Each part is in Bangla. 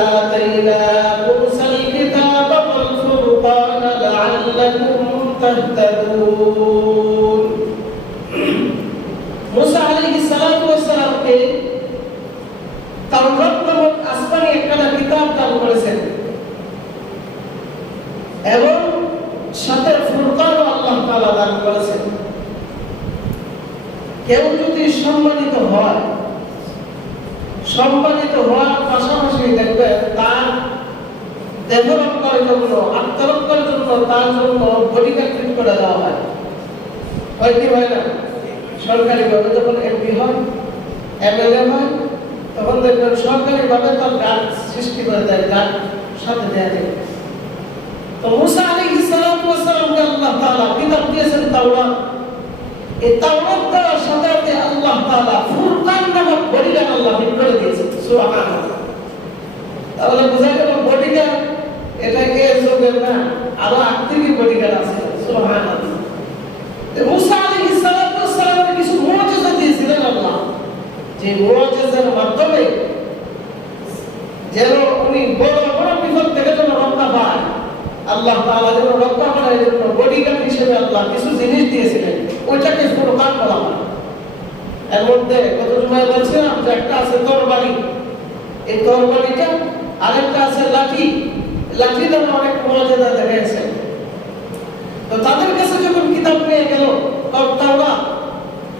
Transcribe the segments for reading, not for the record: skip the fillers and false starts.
آتينا موسى الكتاب والفرقان لعلكم تهتدون موسى عليه الصلاة والسلام কে তাওরাত নামক আসমানি একটা কিতাব দান করেছেন এবং সাথে ফুরকানও আল্লাহ তাআলা দান করেছেন। কেউ যদি সম্মানিত হওয়ার পাশাপাশি দেখবে তার ডেভেলপ করার জন্য আত্মরক্ষার জন্য তার জন্য বডিগার্ড ট্রিট করে দেওয়া হয় কি হয় না? সরকারিভাবে যখন এমপি হয় এমএলএ হয় তখন দেখবেন সরকারিভাবে তার গার্ড সৃষ্টি করে দেয়, গার্ড সাথে দেয়া যায়। তো মুসা আলাইহিস সালাতু ওয়াস সালামকে আল্লাহ তাআলা কিতাব দিয়েছেন তাওরাত। এই তাওরাত দেওয়ার সাথে সাথে আল্লাহ তাআলা ফুরকান নামক বডিগার্ড আল্লাহ করে দিয়েছেন। সুবহানাল্লাহ। তাহলে বোঝা গেল বডিগার্ড এটা কে যোগের না, আরো আত্মিক বডিগার্ড আছে। সুবহানাল্লাহ। তো মুসা আলাইহিস সালাতু ওয়াস সালামকে কিছু মুজিজা দিয়েছিলেন আল্লাহ, যে মুজিজার মাধ্যমে যেন উনি বড় বড় বিপদ থেকে যেন রক্ষা পায়, আল্লাহ তাআলা যেন রক্ষা পায় এর জন্য বডিগার্ড হিসেবে আল্লাহ কিছু জিনিস দিয়েছিলেন, ওইটাকে ফুরকান বলা হয়। এর মধ্যে কত সময় বলছিলাম যে একটা আছে তরবারি, এই তরবারিটা, আরেকটা আছে লাঠি। লাঠিটা অনেক মুজিজা দেখাইছে। তো তাদের কাছে যখন কিতাব নিয়ে গেল তাওরাত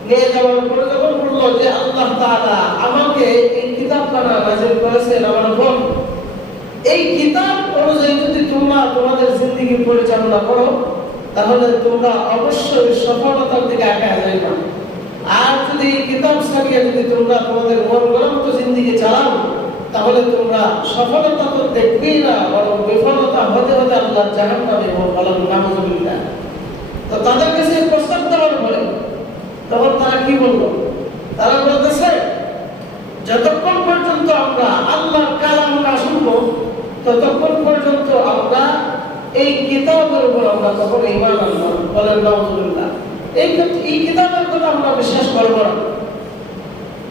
নিয়ে যাওয়ার পরে যখন বলল যে আল্লাহ তাআলা আমাকে এই কিতাবটা নাযিল করেছেন আমার উপর, এই কিতাব অনুযায়ী যদি তোমরা তোমাদের জিন্দেগি পরিচালনা করো তাহলে তোমরা অবশ্যই সফলতার দিকে এগিয়ে যাবে। আর যদি এই কিতাব ছাড়িয়ে যদি তোমরা তোমাদের মন গড়া মতো জিন্দেগি চালাও তাহলে তোমরা সফলতা তো দেখবেই না, বরং বিফলতা হতে হতে আল্লাহ জাহান্নামে বলেন নাউযুবিল্লাহ। তো তাদের কাছে প্রস্তাব দেওয়ার পরে তখন তারা কি বলল? তারা বলতেছে যতক্ষণ পর্যন্ত আমরা আল্লাহর কালাম না শুনবো ততক্ষণ পর্যন্ত আমরা এই কিতাবের উপর আমরা তখন ঈমান আনবো। বলেন নাউযুবিল্লাহ। এই কিতাবের কথা আমরা বিশ্বাস করব না।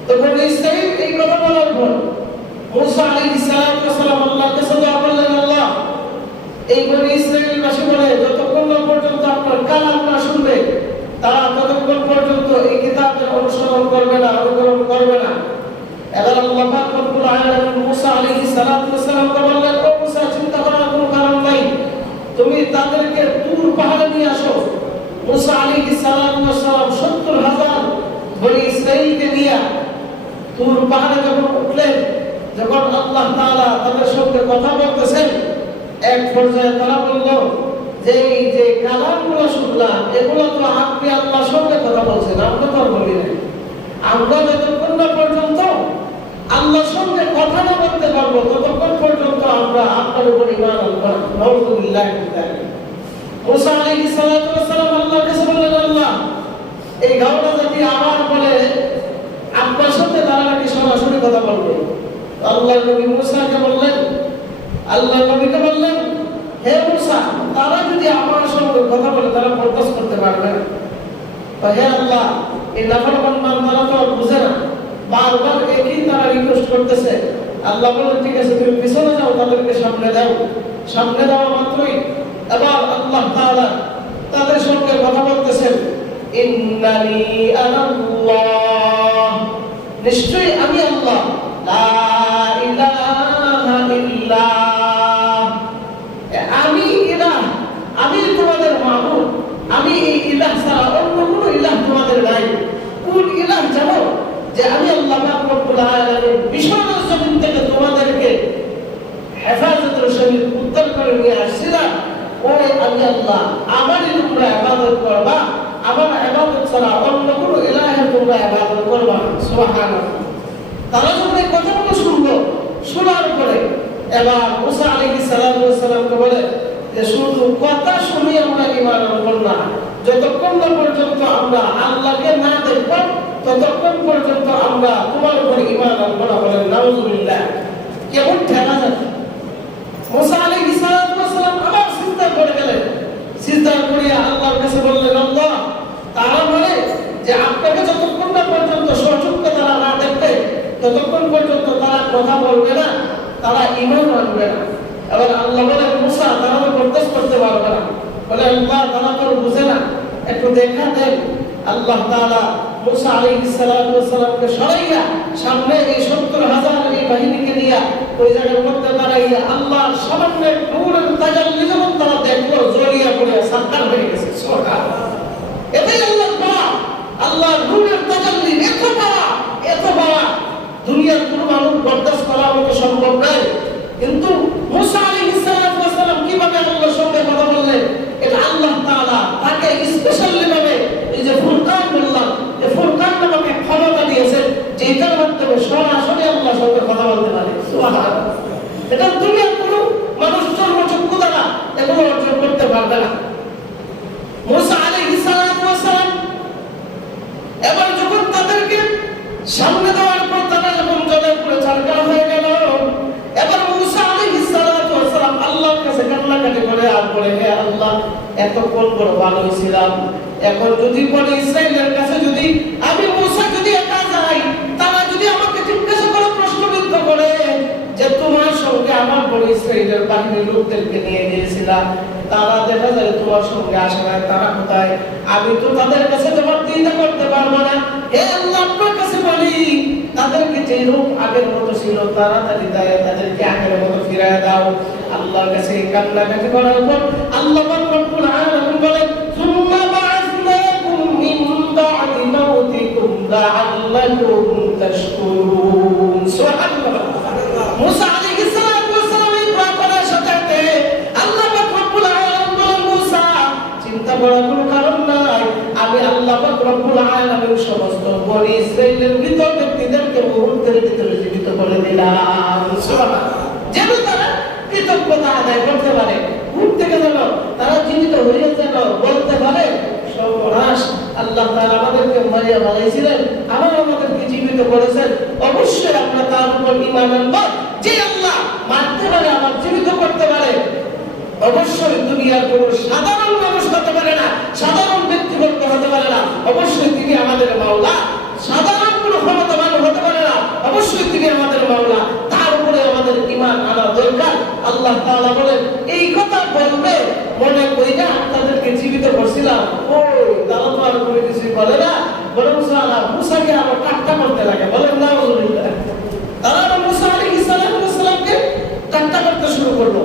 তখন ইসরাঈল এই কথা বলার পর মুসা আলাইহিস সালাতু ওয়াস সালাম আল্লাহর কাছে দোয়া করলেন, আল্লাহ এই বনি ইসরাঈলবাসী বলে যতক্ষণ না পর্যন্ত আপনার কালাম না শুনবে তারা ততক্ষণ পর্যন্ত এই কিতাবের অনুসরণ করবে না, অনুকরণ করবে না। এবার আল্লাহ পাক রব্বুল আলামিন মুসা আলাইহিস সালাতু ওয়াস সালামকে বললেন, ও মুসা চিন্তা করার কোনো কারণ নাই, তুমি তাদেরকে তুর পাহাড়ে নিয়ে আসো। মুসা আলাইহিস সালাতু ওয়াস সালাম ৭০,০০০ বনি ইসরাঈলকে নিয়ে তুর পাহাড়ে যখন উঠলেন, যখন আল্লাহ তাআলা তাদের সঙ্গে কথা বলতেছেন, এক পর্যায়ে তারা বলল যে এই যে কালামগুলো শুনলাম এগুলো তো আপনি আল্লাহর সঙ্গে কথা বলছেন, আমরা তো আর বলি নাই। আমরা যতক্ষণ না পর্যন্ত আল্লাহর সঙ্গে কথা না বলতে পারবো ততক্ষণ পর্যন্ত আমরা আপনার উপর ঈমান আনবো না। নাউযুবিল্লাহ। মুসা আলাইহিস সালাতু ওয়াস সালাম আল্লাহর কাছে বললেন, আল্লাহ এই গাওয়া জাতি আবার বলে আপনার সাথে তারা নাকি সরাসরি কথা বলবে। আল্লাহর নবী মুসাকে বললেন, আল্লাহর নবীকে বললেন, হে মুসা তারা যদি আমার সঙ্গে কথা বলে তারা বরদাস্ত করতে পারবে না। হে আল্লাহ এই নাফরমান বান্দারা তো বুঝে না, বারবার একই তারা রিকোয়েস্ট করতেছে। আল্লাহ বলেন, ঠিক আছে তুমি পিছনে যাও, তাদেরকে সামনে দাও। সামনে দেওয়া মাত্রই এবার আল্লাহ তাআলা তাদের সঙ্গে কথা বলতেছেন, ইন্নানি আনাল্লাহ, নিশ্চয়ই আমি আল্লাহ, লা ইলাহা ইল্লাল্লাহ, আমি ইলাহ, আমি তোমাদের মাবুদ, আমি এই ইলাহ ছাড়া অন্য কোনো ইলাহ তোমাদের নাই। কোন ইলাহ জানো? যে আমি আল্লাহ পাক রব্বুল আলামিন বিশ্বর জমিন থেকে তোমাদেরকে হেফাজতের সহিত উদ্ধার করে নিয়ে আসছিলাম, ওই আমি আল্লাহ, আমারই তোমরা ইবাদত করবা, আমার ইবাদত ছাড়া অন্য কোনো ইলাহের তোমরা ইবাদত করবা না। সুবহানাল্লাহ। তারা যখন এই কথাগুলো শুনলো, শোনার পরে এবার মুসা আলাইহিস সালাতু ওয়াস সালামকে বলে যে শুধু কথা শুনে আমরা ঈমান আনবো না, যতক্ষণ না পর্যন্ত আমরা আল্লাহকে না দেখব ততক্ষণ পর্যন্ত আমরা তোমার উপর ঈমান আনবো না। বলেন নাউযুবিল্লাহ। কেমন ঠেলা যায়! মুসা আলাইহিস সালাতু ওয়াস সালাম আবার সিজদা করে গেলেন। সিজদা করিয়া আল্লাহর কাছে বললেন, আল্লাহ তারা বলে যে আপনাকে যতক্ষণ না পর্যন্ত সচক্ষে তারা না দেখবে ততক্ষণ পর্যন্ত তারা কথা বলবে না, তারা ঈমান মানবে না। এবার আল্লাহ বলেন মুসা তারা তো বরদাস্ত করতে পারবে না, বলে আল্লাহ তারা তো বুঝে না, একটু দেখা দেন। আল্লাহ তাআলা মুসা আলাইহিস সালাতু ওয়াস সালামকে সরাইয়া সামনে এই ৭০,০০০ এই বাহিনীকে নিয়ে ওই জায়গার মধ্যে দাঁড়াইয়া আল্লাহর সামান্য নূরের তাজাল্লি যখন তারা দেখলো জড়িয়ে পড়ে সাক্কার হয়ে গেছে। সুবহানাল্লাহ। এটাই আল্লাহর পাওয়া, আল্লাহর নূরের তাজাল্লি এত পাওয়া দুনিয়ার কোনো মানুষ বরদাস্ত করার মতো সম্ভব নয়। কিন্তু মুসা আলাইহিস সালাতু ওয়াস সালাম কিভাবে আল্লাহর সঙ্গে কথা বললেন, এটা আল্লাহ তাআলা তাকে স্পেশালি ভাবে এই যে ফুরকান বললাম, এই ফুরকান নামকে ক্ষমতা দিয়েছেন যেটার মাধ্যমে সরাসরি আল্লাহর সঙ্গে কথা বলতে পারে। সুবহানাল্লাহ। এটা দুনিয়ার কোনো মানুষ চর্মচক্ষু দ্বারা এগুলো অর্জন করতে পারবে না। মুসা আলাইহিস সালাতু ওয়াস সালাম এবার যখন তাদেরকে সামনে দেওয়ার পর তারা যখন জলের উপরে ছাড়কার হয়ে গেল, এবার মুসা আলাইহিস সালাতু ওয়াস সালাম আল্লাহর কাছে কান্নাকাটি করে আর বলে, হে আল্লাহ, এতক্ষণ বড় ভালো ছিলাম, এখন যদি বলে ইসরায়েলের কাছে যদি আমি মুসা যদি একা যাই, তারা যদি আমাকে জিজ্ঞাসা করে প্রশ্নবিদ্ধ করে যে তোমার সঙ্গে আমার বড় ইসরায়েলের বাহিনীর লোকদেরকে নিয়ে গিয়েছিলাম, তারা দেখা যায় তোমার সঙ্গে আসে না, তারা কোথায়? আমি তো তাদের কাছে জবাবদিহিতা করতে পারবো না। হে আল্লাহ, আপনার কাছে বলি তাদেরকে যে রূপ আগের মতো ছিল তাড়াতাড়ি তাদেরকে আগের মতো ফিরিয়ে দাও। আল্লাহর কাছে কান্নাকাটি করার পর আল্লাহ রব্বুল আলামিন বলেন, সুম্মা বা'আসনাকুম মিন বা'দি মাউতিকুম লা'আল্লাকুম তাশকুরুন। সুবহানাল্লাহ। মুসা আলাইহিস সালাতু ওয়াস সালাম এই প্রার্থনার সাথে আল্লাহ রব্বুল আলামিন বলেন, মুসা চিন্তা করার কোনো কারণ নাই, আমি আল্লাহ রব্বুল আলামিন সমস্ত বনি ইসরাইলের মৃত ব্যক্তিদেরকে মুহূর্তের ভিতরে জীবিত করে দিলাম। সুবহানাল্লাহ। যেন তারা কৃতজ্ঞতা আদায় করতে পারে, ঘুম থেকে যেন তারা জীবিত হয়ে যেন বলতে পারে, সর্বনাশ, আল্লাহ তাআলা আমাদেরকে মারিয়া বানাইছিলেন, আবার আমাদেরকে জীবিত করেছেন, অবশ্যই আমরা তার উপর ঈমান আনবো যে আল্লাহ মারতে পারে, আবার জীবিত করতে পারে। অবশ্যই দুনিয়ার কোন সাধারণ মানুষ হতে পারে না, সাধারণ ব্যক্তিবর্গ হতে পারে না, অবশ্যই তিনি আমাদের মাওলা। সাধারণ কোন ক্ষমতাবান হতে পারে না, অবশ্যই তিনি আমাদের মাওলা। তার উপরে আমাদের ঈমান আনা দরকার। আল্লাহ তাআলা বলেন, এই কথা বলবে মনে কইরা তাদেরকে জীবিত করছিলাম, ওই তারা তো আর কোনো কিছুই বলে না, বরং আল্লাহ মুসাকে আরো ঠাট্টা করতে লাগে। বলেন না, তারা মুসা আলাইহিস সালামকে ঠাট্টা করতে শুরু করলো।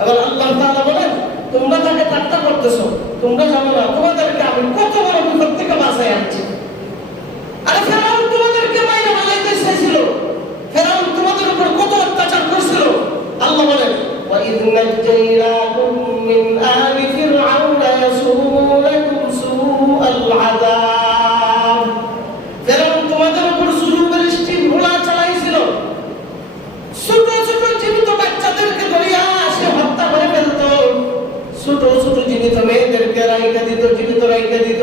এবার আল্লাহ তাআলা বলেন, তোমরা তাকে ঠাট্টা করতেছো, তোমরা জানো না তোমাদেরকে আমি কত বড় বিপদ থেকে বাঁচাই আনছি। আরে ফেরাউন তোমাদেরকে মাইরা মালাইতে চাইছিল, ফেরাউন তোমাদের উপর কত অত্যাচার করছিল। আল্লাহ বলেন, ওয়া ইয নাজাইনাকুম মিন আলি ফিরআউনা ইয়াসুমুনাকুম সুআল আযাব। ফেরাউন তোমাদের উপর জুলুমের স্টিমুলা চালাইছিল, ছোট ছোট জীবিত বাচ্চাদেরকে ধরিয়া সে হত্যা করে ফেলতো, ছোট ছোট জীবিত মেয়েদেরকে রাইখা দিত, জীবিত রাইখা দিত,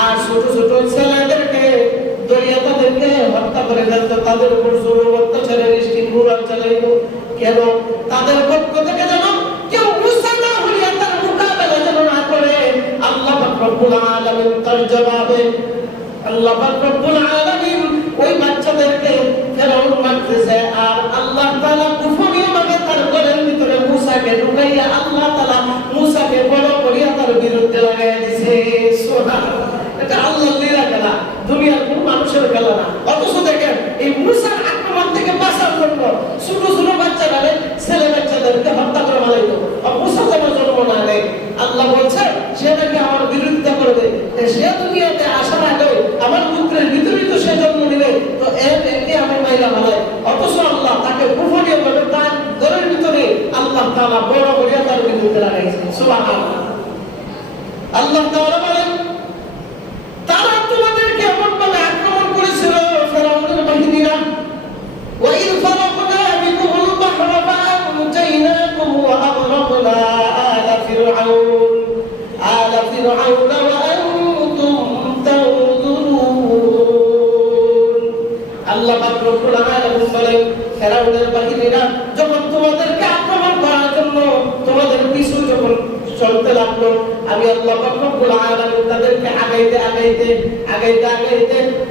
আর ছোট ছোট ছেলেদেরকে ধরিয়া তাদেরকে হত্যা করে ফেলতো, তাদের উপর জুলুম অত্যাচারের স্টিমুলা চালাইতো। কেন? তাদের পক্ষ থেকে যেন কেউ মুসা না হইয়া তার মোকাবেলা যেন না করে। আল্লাহ পাক রব্বুল আলামিন তার জবাবে আল্লাহ পাক রব্বুল আলামিন ওই বাচ্চাদেরকে ফেরাউন মারতেছে, আর আল্লাহ তাআলা কুফরিয়াভাবে তার ঘরের ভিতরে মুসাকে ঢুকাইয়া আল্লাহ তাআলা মুসাকে বড় করিয়া তার বিরুদ্ধে লাগাইয়া দিয়েছে। সুবহানাল্লাহ। এটা আল্লাহর লীলা খেলা, দুনিয়ার কোন মানুষের খেলা না। অথচ দেখেন এই মুসার আক্রমণ থেকে বাঁচার জন্য ছোট ছোট বাচ্চারা, ছেলে বাচ্চাদেরকে হত্যা করে মারাইতো। মুসা যখন জন্ম না নেয়, আল্লাহ বলছে সে নাকি আমার বিরোধিতা করবে, সে দুনিয়াতে আসার আগে আমার পুত্রের ভিতরেই তো সে জন্ম নিবে, তো একে আমি মাইরা মারাই। অথচ আল্লাহ তাকে কুফরিয়াভাবে তার ঘরের ভিতরে আল্লাহ তাআলা বড় করিয়া তার বিরুদ্ধে লাগাইছে। সুবহানাল্লাহ। আল্লাহ তাআলা বলেন, তারা তোমাদেরকে এমনভাবে আক্রমণ করেছিল ফেরাউনের বাহিনীরা, ওয়া ইয ফারাকনা বিকুমুল বাহরা ফাআনজাইনাকুম ওয়া আগরাকনা আলা ফিরআউন ওয়া আনতুম তানজুরুন। আল্লাহ পাক রব্বুল আলামিন বলেন, ফেরাউনের বাহিনীরা যখন তোমাদেরকে আক্রমণ করার জন্য তোমাদের পিছু যখন চলতে লাগলো, আমি আল্লাহ পাক রব্বুল আলামিন তাদেরকে আগাইতে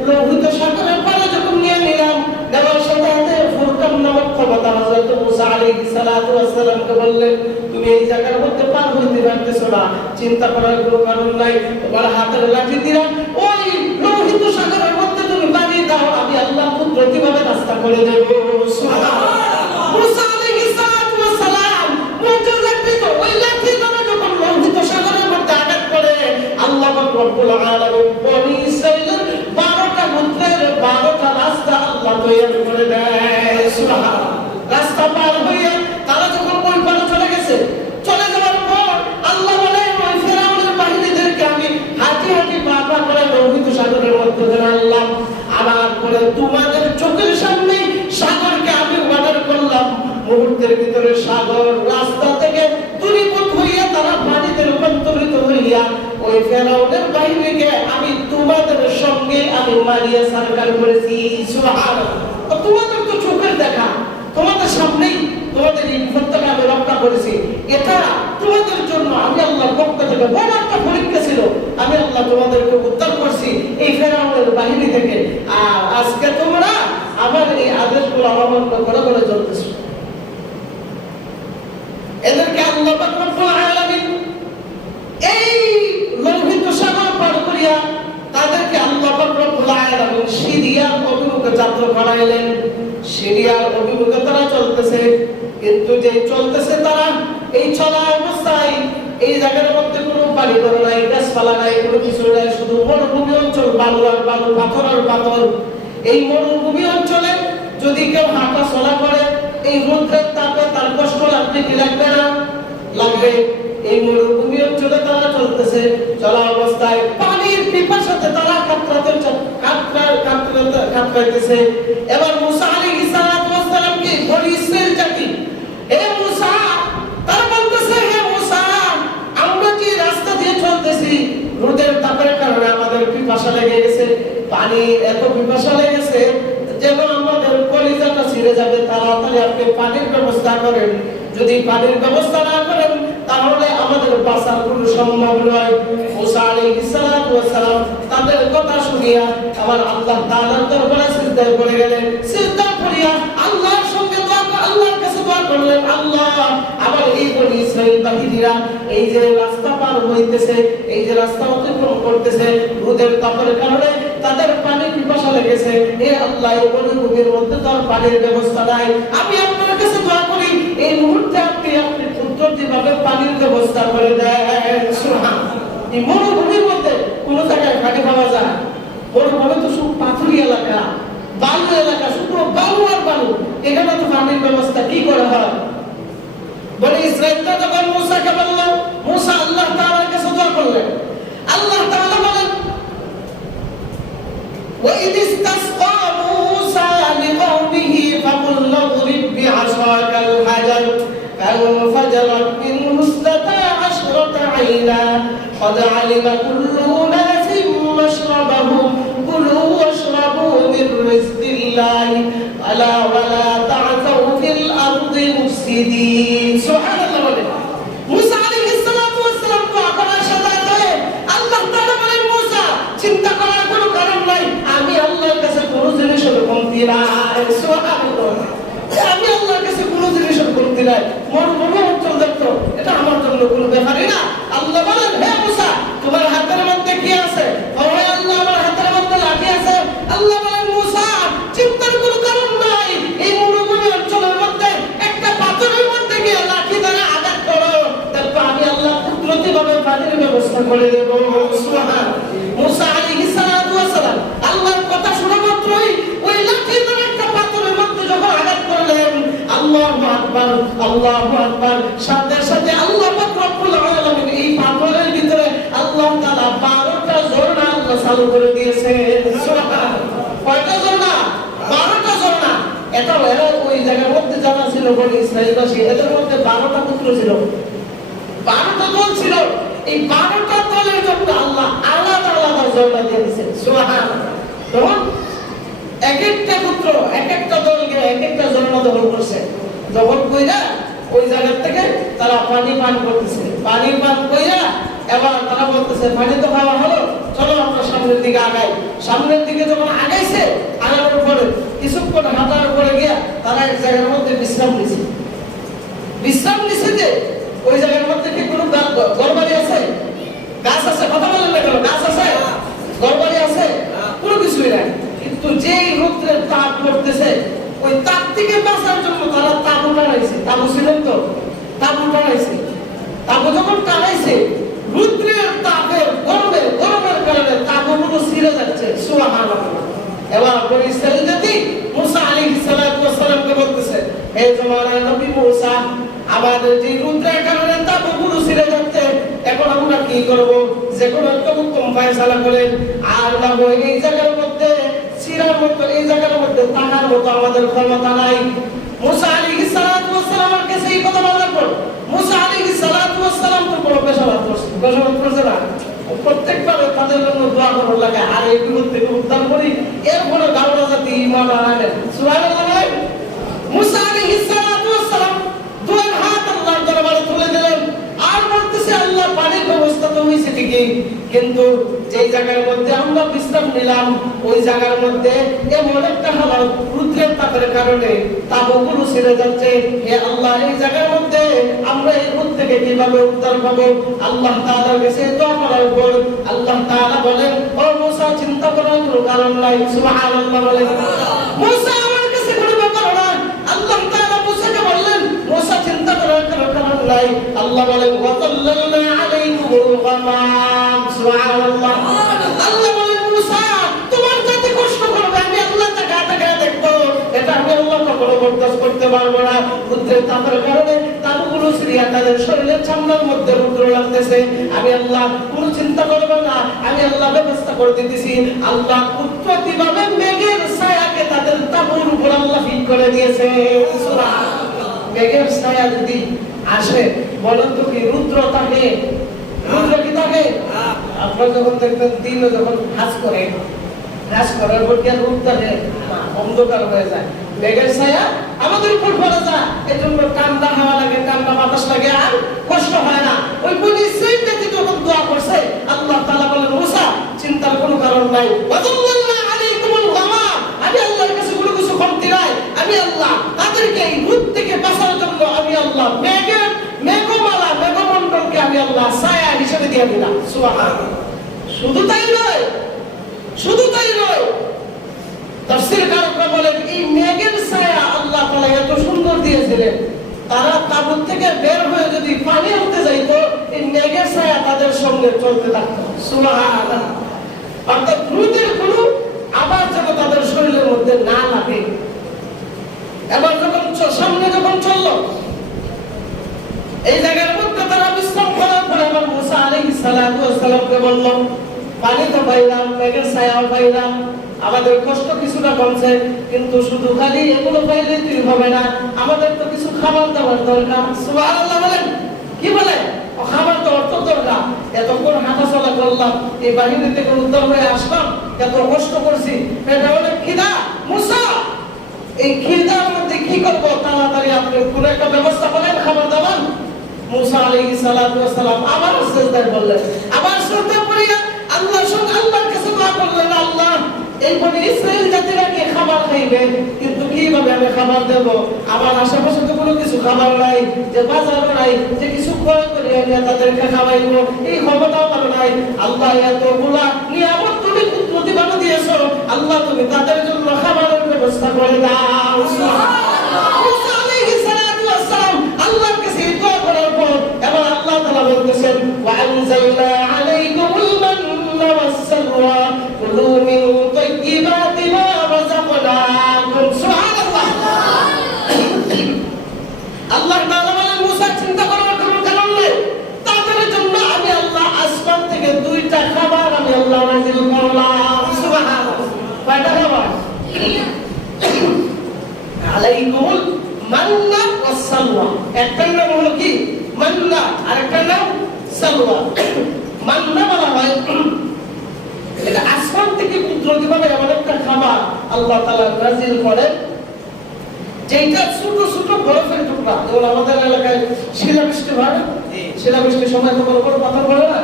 লোহিত সাগরের পারে যখন নিয়ে নিলাম, দেওয়ার সাথে ফুরকান নামক ক্ষমতা হযরত মুসা আলাইহিস সালাতু ওয়াস সালামকে বললেন, তুমি এই জায়গার মধ্যে পার হইতে পারতেছো না, চিন্তা করার কোনো কারণ নাই, তোমার হাতের লাঠি দিয়া ওই লোহিত সাগরের মধ্যে তুমি পানি দাও, আমি আল্লাহ কুদরতিভাবে রাস্তা করে দেব। সুবহানাল্লাহ। মুসা আলাইহিস সালাতু ওয়াস সালাম মুজিজাকৃত ওই লাঠি দ্বারা যখন লোহিত সাগরের মধ্যে আঘাত করে, আল্লাহ রব্বুল আলামিন বনি ইসরাইলের 12টা গোত্রের 12টা রাস্তা আল্লাহ তৈরি করে দেয়। সুবহানাল্লাহ। রাস্তা পার হইয়া তারা যখন ওই পারে চলে গেছে, চলে যাওয়ার পর আল্লাহ বলেন ওই ফেরাউনের বাহিনীদেরকে আমি হাঁটি হাঁটি পা পা করে লোহিত সাগরের মধ্যে দিয়ে আনলাম, আনার পরে তোমাদের চোখের সামনে সাগরকে আমি অর্ডার করলাম, মুহূর্তের ভিতরে সাগর রাস্তা থেকে দূরীভূত হইয়া তারা পানিতে রূপান্তরিত হইয়া ওই ফেরাউনের বাহিনীকে আমি তোমাদের সঙ্গে আমি মারিয়া সরকার করেছি। সুবহানাল্লাহ। তোমাদের তো চোখের দেখা, তোমাদের সামনেই তোমাদের এই বিপদটাকে আমি রক্ষা করেছি, এটা তোমাদের জন্য আমি আল্লাহর পক্ষ থেকে বড় একটা পরীক্ষা ছিল, আমি আল্লাহ তোমাদেরকে উদ্ধার করছি এই ফেরাউনের বাহিনী থেকে, আর আজকে তোমরা আমার এই আদেশগুলো অমান্য করে করে চলতেছো। এদেরকে আল্লাহ পাক রব্বুল আলামিন এই লোহিত সাগর পার করিয়া তাদেরকে আল্লাহ পাক রব্বুল আলামিন সিরিয়ার অভিমুখে যাত্রা করাইলেন। সিরিয়ার অভিমুখে তারা চলতেছে, কিন্তু যে চলতেছে তারা এই চলা অবস্থায় এই জায়গার মধ্যে কোনো পানি ধরে নাই, গাছপালা নাই, কোনো কিছু নাই, শুধু মরুভূমি অঞ্চল, বালু আর বালু, পাথর আর পাথর। এই মরুভূমি অঞ্চলে যদি কেউ হাঁটা চলা করে এই রোদের তাপে তার কষ্ট লাগবে কি লাগবে না? লাগবে। এই মরুভূমি অঞ্চলে তারা চলতেছে, চলা অবস্থায় পানির পিপাসাতে তারা কাতরাইতেছে। এবার মুসা আলাইহিস সালাতু ওয়াস সালামকে বনি ইসরাইল জাতি, হে মুসা, তারা বলতেছে, হে মুসা, আমরা যে রাস্তা দিয়ে চলতেছি রোদের তাপের কারণে আমাদের পিপাসা লেগে গেছে, পানির এত পিপাসা লেগেছে যেন আমাদের কলিজাটা ছিঁড়ে যাবে, তাড়াতাড়ি আপনি পানির ব্যবস্থা করেন। যদি পানির ব্যবস্থা না করেন তাহলে আমাদের বাঁচার কোনো সম্ভব নয়। মুসা আলাইহিস সালাতু ওয়াস সালাম তাদের কথা শুনিয়া আমার আল্লাহ তাআলার দরবারে সিজদায় পড়ে গেলেন। সিজদা করিয়া আল্লাহর সঙ্গে আল্লাহর কাছে দোয়া করলেন, আল্লাহ আমার এই বনি ইসরাইল বাহিনীরা এই যে রাস্তা পার হইতেছে, এই যে রাস্তা অতিক্রম করতেছে, রোদের তাপের কারণে তাদের পানি পিপাসা লেগেছে, হে আল্লাহ এই মরুভূমির মধ্যে তো আর পানির ব্যবস্থা নাই, আমি আপনার কাছে দোয়া করি এই মুহূর্তে আপনি কুদরতিভাবে পানির ব্যবস্থা করে দেন। সুবহানাল্লাহ। এই মরুভূমির মধ্যে কোন জায়গায় পানি পাওয়া যায়? মরুভূমি তো শুধু পাথুরি এলাকা, বালু এলাকা, শুধু বালু আর বালু, এখানে তো পানির ব্যবস্থা কি করে হয়? বনি ইসরাইলরা যখন মুসাকে বলল, মুসা আল্লাহ তাআলার কাছে দোয়া করলেন, আল্লাহ তাআলা বলেন, وَإِذِ اسْتَسْقَى مُوسَى لِقَوْمِهِ فَقُلْنَا اضْرِب بِّعَصَاكَ الْحَجَرَ فَانفَجَرَتْ مِنْهُ اثْنَتَا عَشْرَةَ عَيْنًا قَدْ عَلِمَ كُلُّ أُنَاسٍ مَّشْرَبَهُمْ كُلُوا وَاشْرَبُوا مِن رِّزْقِ اللَّهِ وَلَا تَعْثَوْا فِي الْأَرْضِ مُفْسِدِينَ। সুবহানাল্লাহ। বলে মুসা আলাইহিস সালাতু ওয়াস সালাম তো আপনার সাথে আল্লাহ তাআলা বলেন, মুসা চিন্তা করার কোনো কারণ নাই, আমি আল্লাহর কাছে কোনো জিনিসের কমতি নাই। সুবহানাল্লাহ। আমি আল্লাহর কাছে কোনো জিনিসের কমতি নাই, মরুভূমি অঞ্চল দেখো এটা আমার জন্য কোনো ব্যাপারই না। আল্লাহ বলেন, হে মুসা তোমার হাতের মধ্যে কি আছে? ও হে আল্লাহ আমার হাতের মধ্যে লাঠি আছে। আল্লাহ বলেন, মুসা চিন্তার কোনো কারণ নাই, এই মরুভূমি অঞ্চলের মধ্যে একটা পাথরের মধ্যে গিয়ে লাঠি দ্বারা আঘাত করো, তারপর আমি আল্লাহ কুদরতিভাবে পানির ব্যবস্থা করে দেব। সুবহানাল্লাহ। মুসা আলাইহিস সালাতু ওয়াস সালাম আল্লাহর কথা শোনা মাত্রই ওই লাঠি দ্বারা একটা পাথরের মধ্যে যখন আঘাত করলেন, আল্লাহু আকবার, আল্লাহু আকবার, সাথে সাথে আল্লাহ পাক রব্বুল আলামিন এই পাথরের ভিতরে আল্লাহ তাআলা 12টা ঝর্ণা আল্লাহ চালু করে দিয়েছেন। সুবহানাল্লাহ। কয়টা ঝর্ণা? 12টা ঝর্ণা। এটা ওই জায়গার মধ্যে জানা ছিল বনি ইসরাইলবাসী, এদের মধ্যে 12টা পুত্র ছিল, 12টা দল ছিল। এই 12টা দলের জন্য আল্লাহ আলাদা আলাদা ঝর্ণা দিয়েছেন। সুবহানাল্লাহ। তখন এক একটা পুত্র এক একটা দলকে এক একটা ঝর্ণা দখল করছে, দখল কইরা ওই জায়গা থেকে তারা পানি পান করতেছে, পানি পান কইরা এবার তারা বলতেছে, পানি তো খাওয়া হলো, চলো আমরা সামনের দিকে আগাই। সামনের দিকে যখন আগাইছে, আগানোর পরে কিছুক্ষণ হাঁটার পরে গিয়া তারা এক জায়গার মধ্যে বিশ্রাম নিয়েছে। যে ওই জায়গার মধ্যে কি কোনো ঘরবাড়ি আছে? গাছ আছে? কথা বলেন না কেন? গাছ আছে? ঘরবাড়ি আছে? কোনো কিছুই নাই। কিন্তু যেই রৌদ্রের তাপ পড়তেছে ওই তাপ থেকে বাঁচার জন্য তারা তাবু টানাইছে। তাবু ছিলেন তো? তাবু টানাইছে। তাবু যখন টানাইছে রৌদ্রের তাপের গরমের কারণে তাবুগুলো ছিঁড়ে যাচ্ছে। সুবহানাল্লাহ। এবার বনি ইসরাইল জাতি মুসা আলাইহিস সালাতু ওয়াস সালামকে বলতেছে, হে জমানার নবী মুসা, আমাদের যে রৌদ্রের কারণে তাবুগুলো ছিঁড়ে যাচ্ছে, এখন আমরা কি করব? যে কোনো একটা উত্তম ফয়সালা করেন। আর না হয় এই জায়গার মধ্যে ছিঁড়ার মতো, এই জায়গার মধ্যে থাকার মতো আমাদের ক্ষমতা নাই। মুসা আলাইহিস সালাতু ওয়াস সালামের কাছে এই কথা বলার পর মুসা আলাইহিস সালাতু ওয়াস সালাম তো বড় পেশাওয়াত করছে না। প্রত্যেকবার তাদের জন্য দোয়া করার লাগে, আর এই বিপদ থেকে উদ্ধার করি। এরপরে গাওয়া জাতি ঈমান আনেন। সুবহানাল্লাহ। মুসা আলাইহিস সালাতু ওয়াস সালাম দুই হাত আল্লাহর দরবারে তুলে দিলেন আর বলতেছে, আল্লাহ পানির ব্যবস্থা তো হইছে ঠিকই, কিন্তু যে জায়গার মধ্যে আমরা বিশ্রাম নিলাম ওই জায়গার মধ্যে এমন একটা হালত, রৌদ্রের তাপের কারণে তাবুগুলো ছিঁড়ে যাচ্ছে। হে আল্লাহ, এই জায়গার মধ্যে আমরা এই রোদ থেকে কিভাবে উদ্ধার পাবো? আল্লাহ তাআলার কাছে দোয়া করার পর আল্লাহ তাআলা বলেন, ও মুসা, চিন্তা করার কোনো কারণ নাই। সুবহানাল্লাহ বলেন। মুসা, আমার কাছে কোনো ব্যাপার না। আল্লাহ তাআলা মুসাকে বললেন, মুসা, চিন্তা করার কোনো কারণ নাই। আল্লাহ বলেন, ওয়াতাল্লালনা আলাইকুমুল গামাম। সুবহানাল্লাহ। আল্লাহ বলেন, মুসা, তোমার যাতে কষ্ট করবে আমি আল্লাহ তাকায়া দেখবো, এটা আমি আল্লাহ কখনো বরদাস্ত করতে পারবো না। রৌদ্রের তাপের কারণে তাবুগুলো ছিঁড়িয়া তাদের শরীরের চামড়ার মধ্যে রৌদ্র লাগতেছে। আমি আল্লাহ কোনো চিন্তা করবো না, আমি আল্লাহ ব্যবস্থা করে দিতেছি। আল্লাহ প্রতিভাবে মেঘের ছায়াকে তাদের তাবুর উপর আল্লাহ ফিট করে দিয়েছে। মেঘের ছায়া যদি আসে, বলেন তো কি রৌদ্র থাকে? রৌদ্র কি থাকে? আপনারা যখন দেখবেন দিনে যখন ভাঁজ করার পর কি আর রোদ থাকে? অন্ধকার হয়ে যায়। মেঘের ছায়া আমাদের উপর পড়ে যায়, এই জন্য ঠান্ডা হাওয়া লাগে, ঠান্ডা বাতাস লাগে, আর কষ্ট হয় না। ওই বনি ইসরাইল জাতি যখন দোয়া করছে, আল্লাহ তাআলা বলেন, মুসা, চিন্তার কোনো কারণ নাই। ওয়াতাল্লালনা আলাইকুমুল গামাম। আমি আল্লাহর কাছে কোনো কিছু কমতি নাই। আমি আল্লাহ তাদেরকে এই রোদ থেকে বাঁচার জন্য আমি আল্লাহ মেঘমণ্ডলকে আমি আল্লাহ ছায়া হিসেবে দিয়ে দিলাম। সুবহানাল্লাহ। শুধু তাই নয়, তাফসীরকাররা বলেন, এই মেঘের ছায়া আল্লাহ তাআলা এত সুন্দর দিয়েছিলেন, তারা তাবুত থেকে বের হয়ে যদি পানি আনতে যাইতো, এই মেঘের ছায়া তাদের সঙ্গে চলতে থাকতো। সুবহানাল্লাহ। অর্থাৎ রোদের কোনো আবার যেন তাদের শরীরের মধ্যে না লাগে। এবার যখন সামনে যখন চললো, এই জায়গার মধ্যে তারা বিশ্রাম করার পরে আমার মুসা আলাইহিস সালাতু ওয়াস সালামকে বলল, পানি তো পাইলাম, মেঘের ছায়াও পাইলাম, আমাদের কষ্ট কিছুটা কমছে, কিন্তু শুধু খালি এগুলো পাইলেই তুই হবে না, আমাদের তো কিছু খাবার দাবার দরকার। সুবহানাল্লাহ বলেন। কি বলে? খাবার তো অর্থ দরকার। এতক্ষণ হাঁটাচলা করলাম, এই বাহিনী থেকে উদ্ধার হয়ে আসলাম, এত কষ্ট করছি, এটা অনেক খিদা। মুসা, এই খিদার মধ্যে কি করবো? তাড়াতাড়ি আপনি কোন একটা ব্যবস্থা করেন খাবার দাবার। মুসা আলাইহিস সালাতু ওয়াস সালাম আবার সিজদায় বললেন, আবার সিজদা করিয়া আল্লাহর কাছে দোয়া করলেন, আল্লাহ, এই বনি ইসরাইল জাতিরা কি খাবার খাইবে, কিন্তু কিভাবে আমি খাবার দেব? আমার আশেপাশে তো কোনো কিছু খাবার নাই, যে বাজার নাই, যে কিছু ক্রয় করে এনে তাদেরকে খাওয়াইবো, এই ক্ষমতাও আমার নাই। আল্লাহ, এতগুলা নিয়ামত তুমি প্রতিভাবে দিয়েছো, আল্লাহ তুমি তাদের জন্য খাবারের ব্যবস্থা করে দাও। মুসা আলাইহিস সালাতু ওয়াস সালাম আল্লাহর কাছে দোয়া করার পর এবার আল্লাহ তাআলা বলতেছেন, ওয়া আনজালনা আলাইকুমুল মান্না ওয়াস সালওয়া কুলু মিন তাইয়্যিবাতি মা রাযাকনাকুম। সুবহানাল্লাহ। আল্লাহ তাআলা বলেন, মুসা, চিন্তা করার কোনো কারণ নেই, তাদের জন্য আমি আল্লাহ আসমান থেকে দুইটা খাবার আমি আল্লাহ নাযিল করলাম। সুবহানাল্লাহ। কয়টা খাবার? আলাইকুমুল মান্না ওয়াস সালওয়া। একটার নাম হলো কি? মান্না, আরেকটার নাম সালওয়া। মান্না বলা হয় এটা আসমান থেকে কুদরতিভাবে এমন একটা খাবার আল্লাহ তাআলা নাযিল করেন, যেটা ছোট ছোট বরফের টুকরা। যেমন আমাদের এলাকায় শিলাবৃষ্টি হয়, শিলাবৃষ্টির সময় তো বড় বড় পাথর পড়ে না,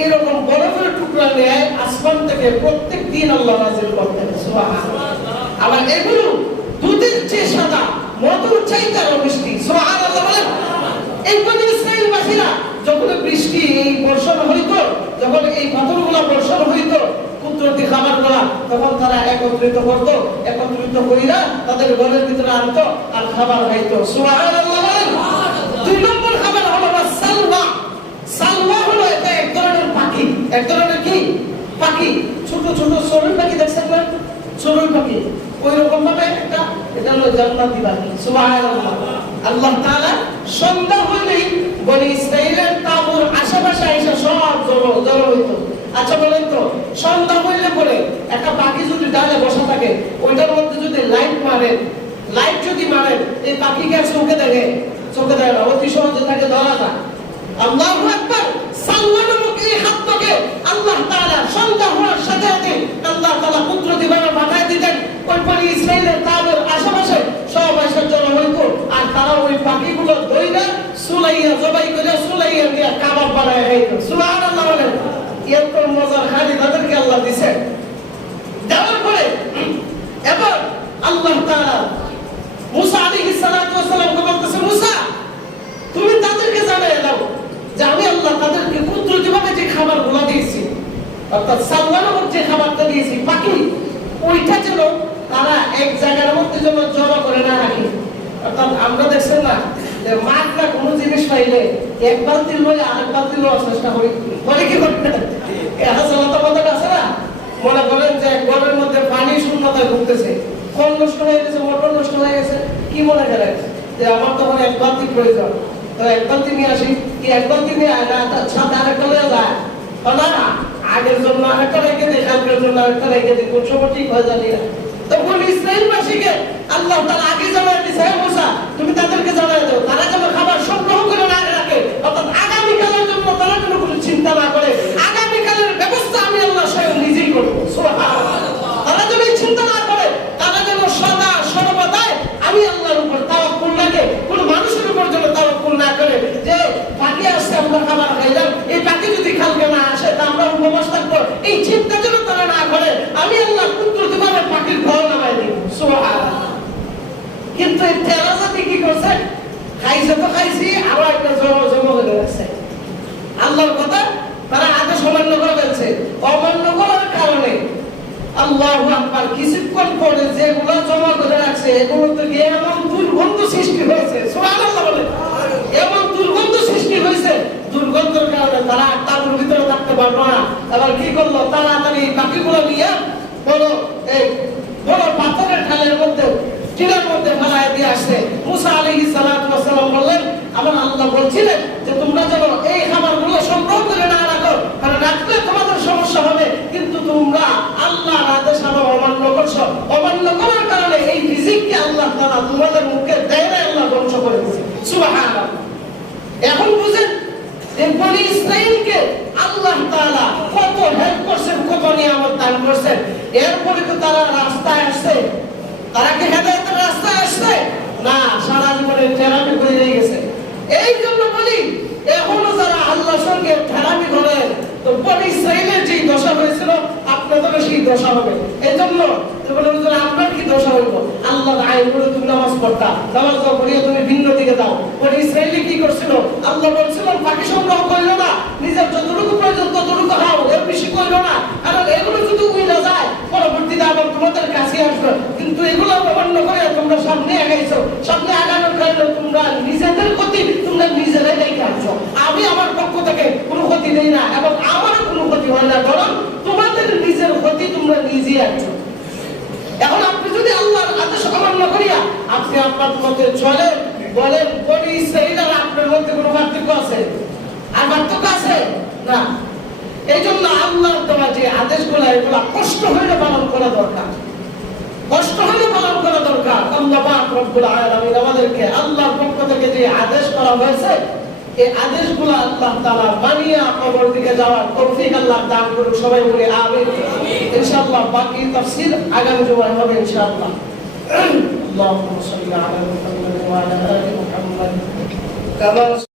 এইরকম বরফের টুকরা নিয়ে আসমান থেকে প্রত্যেক দিন আল্লাহ নাযিল করতেন। সুবহানাল্লাহ। আবার এগুলো দুধের চেয়ে সাদা, মধুর চাইতে আরো মিষ্টি। সুবহানাল্লাহ বলেন। বর্ষণ হইতো কুদরতি খাবারগুলা, তখন তারা একত্রিত করতো, একত্রিত কইরা তাদের ঘরের ভিতরে আনতো আর খাবার খাইতো। সুবহানাল্লাহ। দুই নম্বর খাবার হলো সালওয়া। সালওয়া হলো এটা এক ধরনের পাখি, এক ধরনের কি পাখি, ছোট ছোট চড়ুই পাখি দেখছেন না, চড়ুই পাখি ওই রকম ভাবে একটা, এটা হলো জান্নাতি পাখি। সুবহানাল্লাহ। আল্লাহ তাআলা সন্ধ্যা হলেই বনি ইসরাইলের তাঁবুর আশেপাশে এসে সব জড়ো হইতো। আচ্ছা বলেন তো, সন্ধ্যা হইলে পরে একটা পাখি যদি ডালে বসা থাকে, ওইটার মধ্যে যদি লাইট মারেন, লাইট যদি মারেন, এই পাখিকে চোখে দেখে? চোখে দেখে না, অতি সহজে তাকে ধরা যায়। আল্লাহু আকবার। সালওয়া নামক এই খাদ্যকে আল্লাহ তাআলা সন্ধ্যা হওয়ার সাথে সাথে আল্লাহ তাআলা কুদরতি ভাবে পাঠায় দিতেন ওই বনি ইসরাইলের তাঁবুর আশেপাশে সব এসে জড়ো হইতো, আর তারা ওই পাখিগুলো ধইরা সুলাইয়া জবাই করে সুলাইয়া দিয়ে কাবাব বানায় খাইতো। সুবহানাল্লাহ বলেন। এত মজার হাড়ি তাদেরকে আল্লাহ দিয়েছেন। দেওয়ার পরে এবার আল্লাহ তাআলা মুসা আলাইহিস সালাতু ওয়াস সালামকে বলতেছে, মুসা তুমি তাদেরকে জানাই দাও যে আমি আল্লাহ তাদেরকে কুদরতিভাবে যে খাবারগুলো দিয়েছি, অর্থাৎ সালওয়া নামক যে খাবারটা দিয়েছি পাখি, ওইটা যেন তারা এক জায়গার মধ্যে যেন জমা করে না রাখে। অর্থাৎ আমরা দেখছেন না যে মাছরা কোনো জিনিস পাইলে এক বালতি লই আরেক বালতি লওয়ার চেষ্টা করি, বলে কি করতে আছে না, মনে করেন যে ঘরের মধ্যে পানি শূন্যতায় ভুগতেছে, ফল নষ্ট হয়ে গেছে, মোটর নষ্ট হয়ে গেছে, কি মনে করেন যে আমার তখন এক বালতি প্রয়োজন, তো এক বালতি নিয়ে আসি, কি এক বালতি নিয়ে সাথে আরেকটা লয়ে যায় না, আগের জন্য আরেকটা রেখে দিই, কালকের জন্য আরেকটা রেখে দিই, কোন সময় ঠিক হয়ে জানি না। তখন ইসরাইলবাসীকে আল্লাহ তাআলা আগে জানাই দিয়েছে, হে মুসা তুমি তাদেরকে জানাই দাও তারা যেন খাবার সংগ্রহ করে না রাখে, অর্থাৎ আগামীকালের জন্য তারা যেন কোনো চিন্তা না করে, আগামীকালের ব্যবস্থা আমি আল্লাহ স্বয়ং নিজেই করবো। সুবহানাল্লাহ। তারা যেন চিন্তা না করে, তারা যেন সদা সর্বদাই আমি আল্লাহর উপর তাওয়াক্কুল রাখে, কোনো মানুষের উপর যেন তাওয়াক্কুল না করে যে পাখি আসছে আমরা খাবার খাইলাম, এই পাখি যদি কালকে না আসে তা আমরা উপবাস থাকবো, এই চিন্তা যেন তারা না করে, আমি আল্লাহ কুদরতিভাবে পাখির ঘর নামাই দিব। সুবহানাল্লাহ। কিন্তু এই তেরাজাতি কি করছে, খাইছে তো খাইছি, আবার একটা জমা করে রাখছে আল্লাহর কথা, তারা আদেশ অমান্য করে ফেলছে। অমান্য করার কারণে আল্লাহু আকবার কিছুক্ষণ পরে যেগুলো জমা করে রাখছে এগুলো থেকে এমন দুর্গন্ধ সৃষ্টি হয়েছে। সুবহানাল্লাহ বলে। এমন দুর্গন্ধ সৃষ্টি হয়েছে, দুর্গন্ধের কারণে তারা তাঁবুর ভিতরে থাকতে পারলো না। আবার কি করলো, তাড়াতাড়ি বাকিগুলো নিয়ে বড় পাথরের ঢালের মধ্যে টিনের মধ্যে ফেলায় দিয়ে আসছে। মুসা আলাইহিস সালাতু ওয়াস সালাম বললেন, আমার আল্লাহ বলছিলেন যে তোমরা যেন এই খাবারগুলো সংগ্রহ করে না রাখো, কারণ রাখলে তোমাদের সমস্যা হবে, কিন্তু তোমরা আল্লাহর আদেশ আবার অমান্য করছো, অমান্য করার কারণে এই রিজিককে আল্লাহ তাআলা তোমাদের মুখে দেয় না, আল্লাহ ধ্বংস করে দিয়েছে। সুবহানাল্লাহ। এখন বুঝেন যে বনি ইসরাইলকে আল্লাহ তাআলা কত হেল্প করছেন, কত নিয়ামত দান করছেন, এরপরে তো তারা রাস্তায় আসছে, তারা কি হেদায়েতের রাস্তায় আসছে না, সারা জীবনে ঠেলামি করে রয়ে গেছে। এই জন্য বলি এখনো যারা আল্লাহর সঙ্গে ঠেলামি করে, তো বনি ইসরাইলের যেই দশা হয়েছিল আপনাদেরও সেই দশা হবে। এই জন্য আপনার কি দশা হইব, আল্লাহর আইন করে তুমি নামাজ পড়তা, নামাজ পড়িয়ে তুমি ভিন্ন দিকে দাও। বনি ইসরাইল কি করছিল, আল্লাহ বলছিলেন পাখি সংগ্রহ করিল না, নিজের যতটুকু প্রয়োজন ততটুকু খাও, এর বেশি করিল না, কারণ এগুলো যদি উইলা যায় পরবর্তীতে আবার তোমাদের কাছে আসবে। কিন্তু এগুলো অমান্য করে তোমরা সামনে আগাইছো, সামনে আগানোর কারণে তোমরা নিজেদের ক্ষতি তোমরা নিজেরাই দেখে আসছো। আমি আমার পক্ষ থেকে কোনো ক্ষতি দেই না এবং আমার কোনো ক্ষতি হয় না, বরং তোমাদের নিজের ক্ষতি তোমরা নিজেই আসছো। এখন আপনি যদি আল্লাহর আদেশ অমান্য করিয়া আপনি আপনার মধ্যে চলেন, বলেন বনি ইসরাইল আর আপনার মধ্যে কোনো পার্থক্য আছে? আর পার্থক্য আছে না। এই জন্য আল্লাহর দেওয়া যে আদেশগুলো এগুলো কষ্ট হইলে পালন করা দরকার, কষ্ট হইলে পালন করা দরকার। আল্লাহ পাক রব্বুল আলামিন আমাদেরকে আল্লাহর পক্ষ থেকে যে আদেশ করা হয়েছে এই আদেশগুলো আল্লাহ তাআলা মানিয়া কবর দিকে যাওয়ার তৌফিক আল্লাহ দান করুন। সবাই বলে আমিন। ইনশাআল্লাহ বাকি তাফসীর আগামী জুমায় হবে ইনশাআল্লাহ। আল্লাহুম্মা সাল্লি আলা মুহাম্মাদ ওয়া আলা আলি মুহাম্মাদ কামা